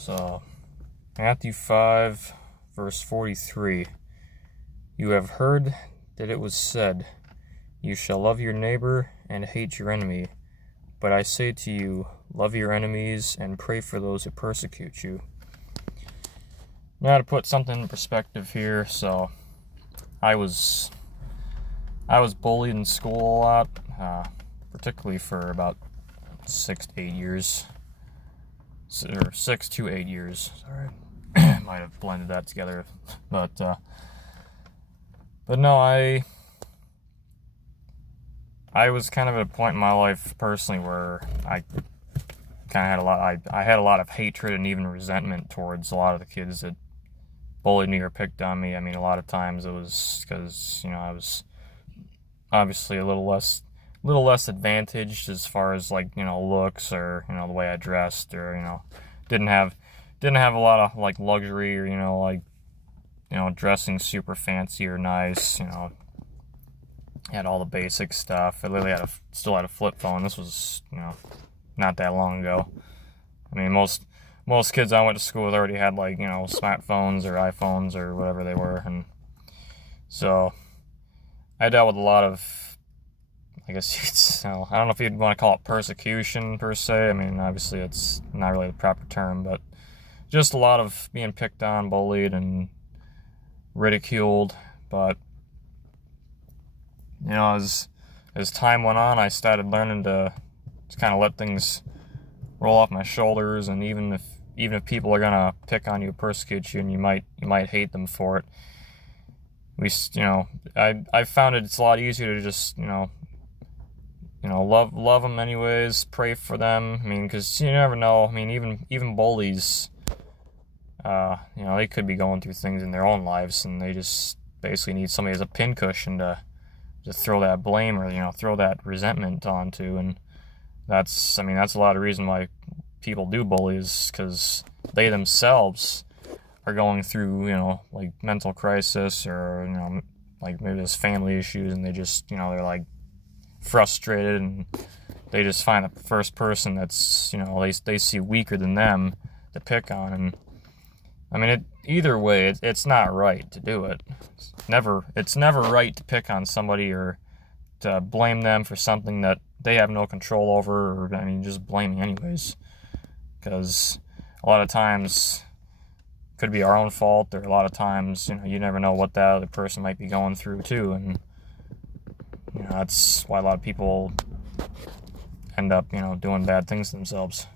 So, Matthew 5, verse 43. You have heard that it was said, you shall love your neighbor and hate your enemy. But I say to you, love your enemies and pray for those who persecute you. Now, to put something in perspective here, so I was bullied in school a lot, particularly for about 6 to 8 years. Or 6 to 8 years. Sorry, might have blended that together, but no, I was kind of at a point in my life personally where I kind of had I had a lot of hatred and even resentment towards a lot of the kids that bullied me or picked on me. I mean, a lot of times it was because I was obviously a little less advantaged as far as looks or the way I dressed, or didn't have a lot of luxury, or dressing super fancy or nice. Had all the basic stuff. I literally still had a flip phone. This was not that long ago. I mean, most kids I went to school with already had smartphones or iPhones or whatever they were, and so I dealt with a lot of, I guess I don't know if you'd want to call it persecution per se. I mean, obviously it's not really the proper term, but just a lot of being picked on, bullied, and ridiculed. But as time went on, I started learning to kind of let things roll off my shoulders, and even if people are gonna pick on you, persecute you, and you might hate them for it, I found it's a lot easier to just love them anyways, pray for them. I mean, because you never know. I mean, even bullies, they could be going through things in their own lives, and they just basically need somebody as a pincushion to throw that blame or throw that resentment onto. And that's a lot of reason why people do bully, is because they themselves are going through mental crisis, or maybe there's family issues, and they just they're frustrated, and they just find the first person that's they see weaker than them to pick on. And I mean, either way, it's not right to do it. It's never right to pick on somebody or to blame them for something that they have no control over, or just blaming anyways, because a lot of times it could be our own fault, or a lot of times you never know what that other person might be going through too. And that's why a lot of people end up doing bad things to themselves.